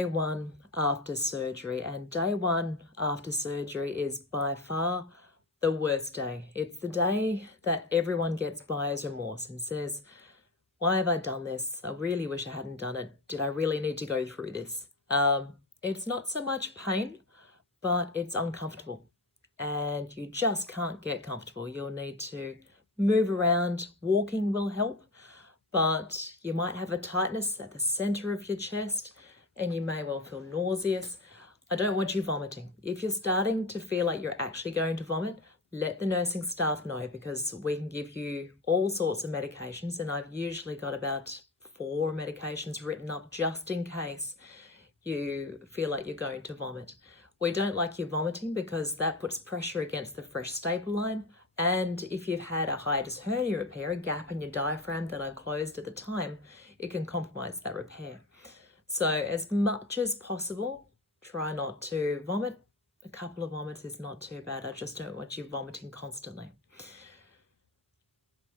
day one after surgery, and day one after surgery is by far the worst day. It's the day that everyone gets buyer's remorse and says, why have I done this? I really wish I hadn't done it. Did I really need to go through this? It's not so much pain, but it's uncomfortable and you just can't get comfortable. You'll need to move around. Walking will help, but you might have a tightness at the center of your chest and you may well feel nauseous. I don't want you vomiting. If you're starting to feel like you're actually going to vomit, let the nursing staff know, because we can give you all sorts of medications, and I've usually got about 4 medications written up just in case you feel like you're going to vomit. We don't like you vomiting because that puts pressure against the fresh staple line, and if you've had a hiatus hernia repair, a gap in your diaphragm that I've closed at the time, it can compromise that repair. So as much as possible, try not to vomit. A couple of vomits is not too bad. I just don't want you vomiting constantly.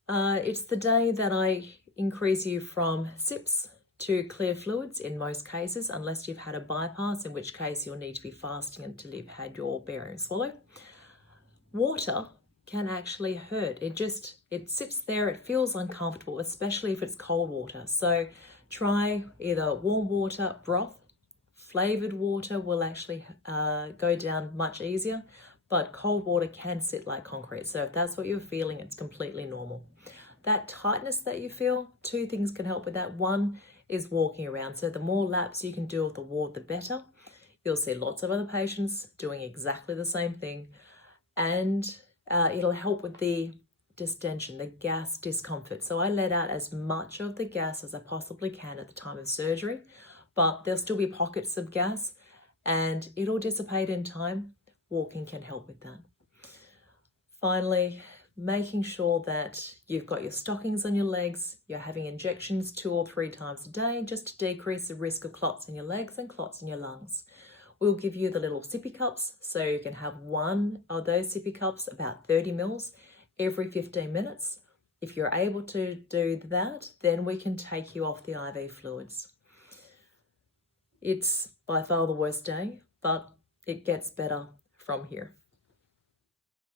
It's the day that I increase you from SIPs to clear fluids in most cases, unless you've had a bypass, in which case you'll need to be fasting until you've had your barium swallow. Water can actually hurt. It sits there, it feels uncomfortable, especially if it's cold water. So try either warm water, broth. Flavored water will actually go down much easier, but cold water can sit like concrete. So if that's what you're feeling, it's completely normal. That tightness that you feel, 2 things can help with that. One is walking around. So the more laps you can do of the ward, the better. You'll see lots of other patients doing exactly the same thing. And it'll help with the distension, the gas discomfort. So I let out as much of the gas as I possibly can at the time of surgery, but there'll still be pockets of gas and it'll dissipate in time. Walking can help with that. Finally, making sure that you've got your stockings on your legs, you're having injections 2 or 3 times a day just to decrease the risk of clots in your legs and clots in your lungs. We'll give you the little sippy cups, so you can have one of those sippy cups, about 30 mils, every 15 minutes. If you're able to do that, then we can take you off the IV fluids. It's by far the worst day, but it gets better from here.